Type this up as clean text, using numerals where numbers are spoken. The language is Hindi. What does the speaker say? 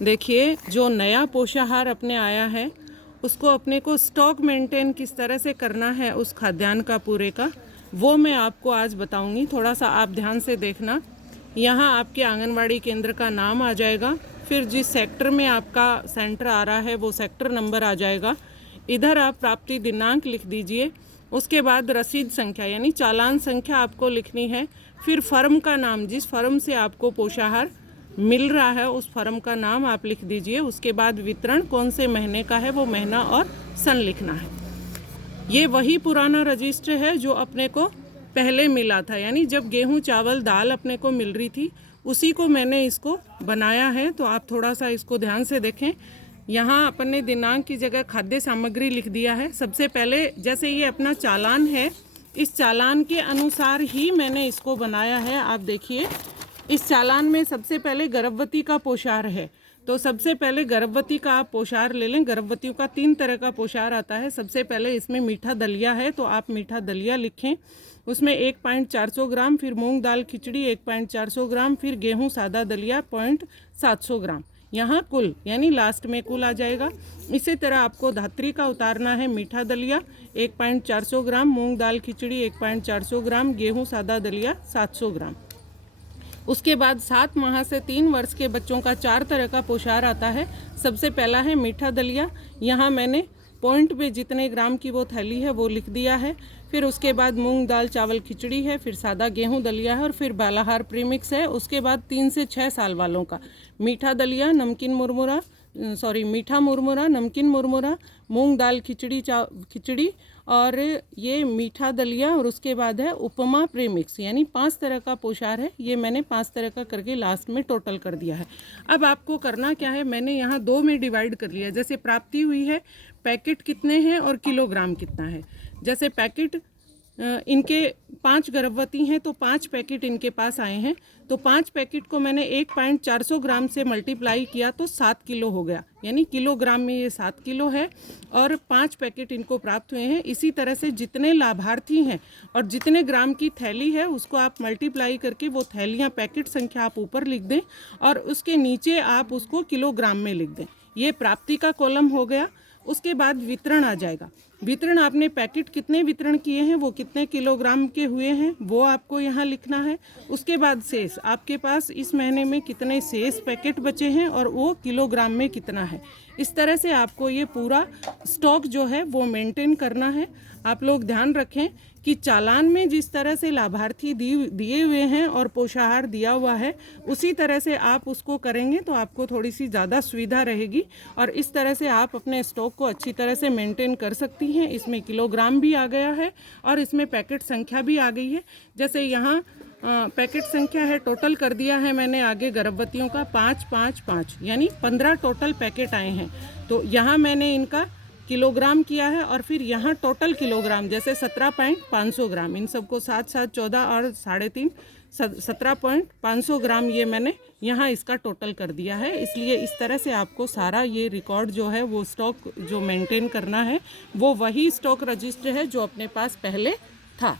देखिए, जो नया पोषाहार अपने आया है उसको अपने को स्टॉक मेंटेन किस तरह से करना है उस खाद्यान्न का पूरे का, वो मैं आपको आज बताऊंगी। थोड़ा सा आप ध्यान से देखना। यहाँ आपके आंगनवाड़ी केंद्र का नाम आ जाएगा, फिर जिस सेक्टर में आपका सेंटर आ रहा है वो सेक्टर नंबर आ जाएगा। इधर आप प्राप्ति दिनांक लिख दीजिए। उसके बाद रसीद संख्या यानी चालान संख्या आपको लिखनी है। फिर फर्म का नाम, जिस फर्म से आपको पोषाहार मिल रहा है उस फर्म का नाम आप लिख दीजिए। उसके बाद वितरण कौन से महीने का है वो महीना और सन लिखना है। ये वही पुराना रजिस्टर है जो अपने को पहले मिला था, यानी जब गेहूं चावल दाल अपने को मिल रही थी उसी को मैंने इसको बनाया है। तो आप थोड़ा सा इसको ध्यान से देखें। यहाँ अपन ने दिनांक की जगह खाद्य सामग्री लिख दिया है। सबसे पहले जैसे ये अपना चालान है, इस चालान के अनुसार ही मैंने इसको बनाया है। आप देखिए, इस चालान में सबसे पहले गर्भवती का पोषाहार है, तो सबसे पहले गर्भवती का आप पोषाहार ले लें। गर्भवतियों का 3 तरह का पोषाहार आता है। सबसे पहले इसमें मीठा दलिया है, तो आप मीठा दलिया लिखें। उसमें 1.400 ग्राम, फिर मूंग दाल खिचड़ी 1.400 ग्राम, फिर गेहूं सादा दलिया 0.700 ग्राम। यहाँ कुल यानी लास्ट में कुल आ जाएगा। इसी तरह आपको धात्री का उतारना है। मीठा दलिया 1.400 ग्राम, मूंग दाल खिचड़ी 1.400 ग्राम, गेहूँ सादा दलिया 700 ग्राम। उसके बाद 7 माह से 3 वर्ष के बच्चों का 4 तरह का पोषाहार आता है। सबसे पहला है मीठा दलिया। यहाँ मैंने पॉइंट पे जितने ग्राम की वो थैली है वो लिख दिया है। फिर उसके बाद मूंग दाल चावल खिचड़ी है, फिर सादा गेहूं दलिया है और फिर बालाहार प्रीमिक्स है। उसके बाद 3 से 6 साल वालों का मीठा दलिया, नमकीन मुरमुरा, मीठा मुरमुरा, नमकीन मुरमुरा, मूंग दाल खिचड़ी और ये मीठा दलिया। और उसके बाद है उपमा प्रीमिक्स, यानी 5 तरह का पोषाहार है। ये मैंने 5 तरह का करके लास्ट में टोटल कर दिया है। अब आपको करना क्या है, मैंने यहाँ 2 में डिवाइड कर लिया। जैसे प्राप्ति हुई है, पैकेट कितने हैं और किलोग्राम कितना है। जैसे पैकेट इनके 5 गर्भवती हैं तो 5 पैकेट इनके पास आए हैं, तो 5 पैकेट को मैंने 1.400 ग्राम से मल्टीप्लाई किया तो 7 किलो हो गया, यानी किलोग्राम में ये 7 किलो है। और 5 पैकेट इनको प्राप्त हुए हैं। इसी तरह से जितने लाभार्थी हैं और जितने ग्राम की थैली है उसको आप मल्टीप्लाई करके वो थैलियाँ पैकेट संख्या आप ऊपर लिख दें और उसके नीचे आप उसको किलोग्राम में लिख दें। ये प्राप्ति का कॉलम हो गया। उसके बाद वितरण आ जाएगा। वितरण आपने पैकेट कितने वितरण किए हैं, वो कितने किलोग्राम के हुए हैं वो आपको यहाँ लिखना है। उसके बाद शेष, आपके पास इस महीने में कितने शेष पैकेट बचे हैं और वो किलोग्राम में कितना है। इस तरह से आपको ये पूरा स्टॉक जो है वो मेंटेन करना है। आप लोग ध्यान रखें कि चालान में जिस तरह से लाभार्थी दिए हुए हैं और पोषाहार दिया हुआ है उसी तरह से आप उसको करेंगे तो आपको थोड़ी सी ज़्यादा सुविधा रहेगी और इस तरह से आप अपने स्टॉक को अच्छी तरह से मेंटेन कर सकती हैं। इसमें किलोग्राम भी आ गया है और इसमें पैकेट संख्या भी आ गई है। जैसे यहाँ पैकेट संख्या है, टोटल कर दिया है मैंने आगे गर्भवतियों का 5 5 5 यानी 15 टोटल पैकेट आए हैं। तो यहाँ मैंने इनका किलोग्राम किया है और फिर यहाँ टोटल किलोग्राम जैसे 17.500 ग्राम, इन सबको 7 7 14 और 3.5 17.500 ग्राम ये मैंने यहाँ इसका टोटल कर दिया है। इसलिए इस तरह से आपको सारा ये रिकॉर्ड जो है वो स्टॉक जो मेंटेन करना है वो वही स्टॉक रजिस्टर है जो अपने पास पहले था।